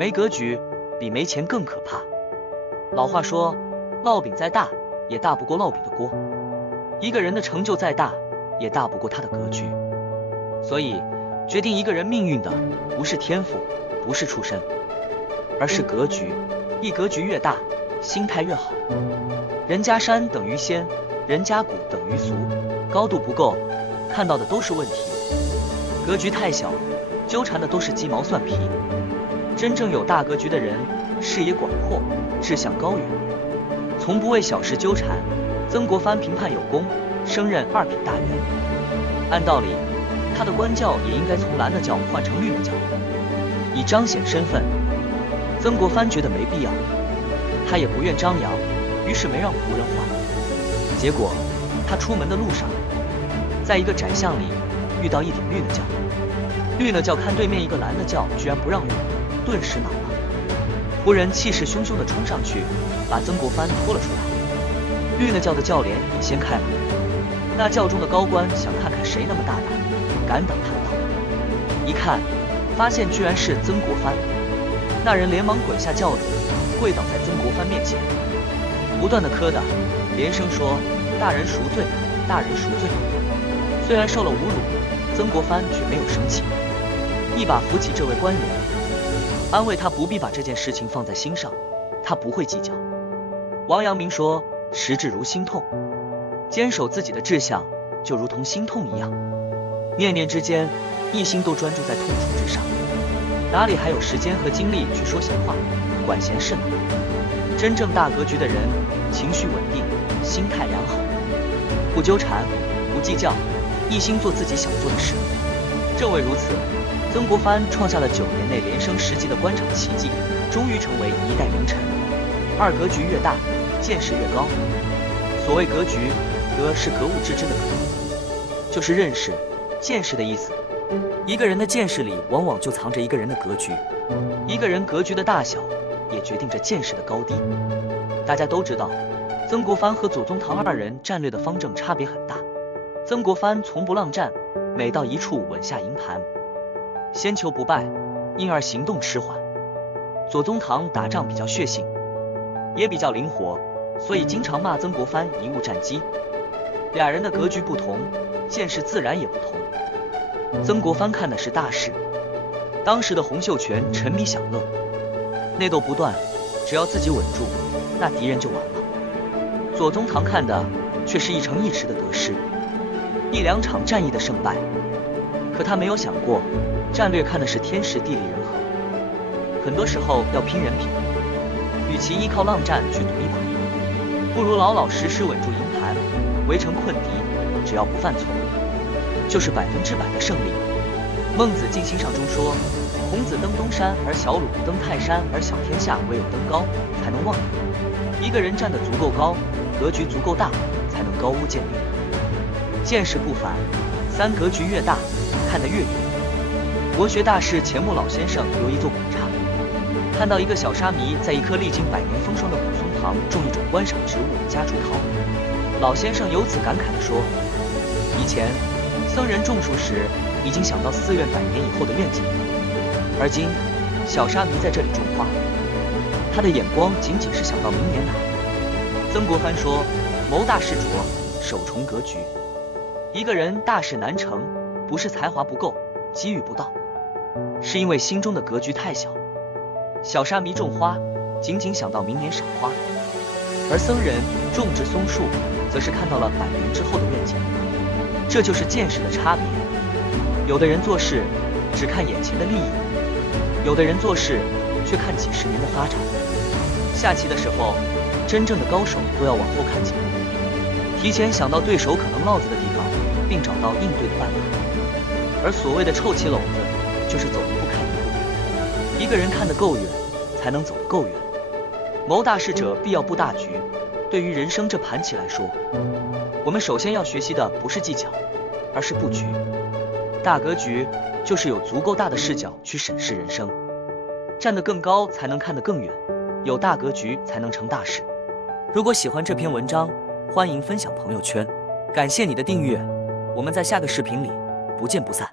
没格局比没钱更可怕。老话说，烙饼再大也大不过烙饼的锅。一个人的成就再大也大不过他的格局。所以决定一个人命运的不是天赋，不是出身，而是格局。一格局越大，心态越好。人家山等于仙，人家谷等于俗。高度不够，看到的都是问题；格局太小，纠缠的都是鸡毛蒜皮。真正有大格局的人，视野广阔，志向高远，从不为小事纠缠。曾国藩评判有功，升任2品大员。按道理，他的官教也应该从蓝的教换成绿的教，以彰显身份。曾国藩觉得没必要，他也不愿张扬，于是没让仆人换。结果他出门的路上，在一个窄巷里遇到一顶绿的轿，绿的轿看对面一个蓝的轿居然不让用，顿时恼了。仆人气势汹汹地冲上去，把曾国藩拖了出来。绿的轿的轿帘也掀开了，那轿中的高官想看看谁那么大胆，敢挡他的道。一看，发现居然是曾国藩。那人连忙滚下轿子，跪倒在曾国藩面前，不断地磕打，连声说：“大人赎罪，大人赎罪。”虽然受了侮辱，曾国藩却没有生气，一把扶起这位官员，安慰他不必把这件事情放在心上，他不会计较。王阳明说：“识志如心痛。”坚守自己的志向，就如同心痛一样，念念之间，一心都专注在痛楚之上，哪里还有时间和精力去说闲话、管闲事呢？真正大格局的人，情绪稳定，心态良好，不纠缠，不计较，一心做自己想做的事。正为如此，曾国藩创下了9年内连升10级的官场奇迹，终于成为一代名臣。二格局越大，见识越高。所谓格局，格是格物致知的格，就是认识、见识的意思。一个人的见识里，往往就藏着一个人的格局。一个人格局的大小，也决定着见识的高低。大家都知道，曾国藩和左宗棠2人战略的方正差别很大。曾国藩从不浪战，每到一处稳下营盘，先求不败，因而行动迟缓。左宗棠打仗比较血性，也比较灵活，所以经常骂曾国藩贻误战机。俩人的格局不同，见识自然也不同。曾国藩看的是大事，当时的洪秀全沉迷享乐，内斗不断，只要自己稳住，那敌人就完了。左宗棠看的却是一城一池的得失，1、2场战役的胜败。可他没有想过，战略看的是天时地利人和，很多时候要拼人品。与其依靠浪战去赌一把，不如老老实实稳住营盘，围城困敌，只要不犯错，就是100%的胜利。孟子尽心上中说，孔子登东山而小鲁，登泰山而小天下，唯有登高才能望远。一个人站得足够高，格局足够大，才能高屋建瓴。见识不凡，3格局越大，看得越远。国学大师钱穆老先生有一座古刹，看到一个小沙弥在一棵历经100年风霜的古松旁种一种观赏植物夹竹桃。老先生由此感慨地说，以前僧人种树时已经想到寺院100年以后的愿景，而今小沙弥在这里种花，他的眼光仅仅是想到明年哪。曾国藩说，谋大事拙，守重格局。一个人大事难成，不是才华不够，机遇不到，是因为心中的格局太小。小沙弥种花，仅仅想到明年赏花，而僧人种植松树，则是看到了100年之后的愿景。这就是见识的差别。有的人做事只看眼前的利益，有的人做事却看几10年的发展。下棋的时候，真正的高手都要往后看几步，提前想到对手可能落子的地方，并找到应对的办法。而所谓的臭棋篓子，就是走一步看一步。一个人看得够远，才能走得够远。谋大事者必要布大局。对于人生这盘棋来说，我们首先要学习的不是技巧，而是布局。大格局就是有足够大的视角去审视人生，站得更高才能看得更远，有大格局才能成大事。如果喜欢这篇文章，欢迎分享朋友圈，感谢你的订阅，我们在下个视频里不见不散。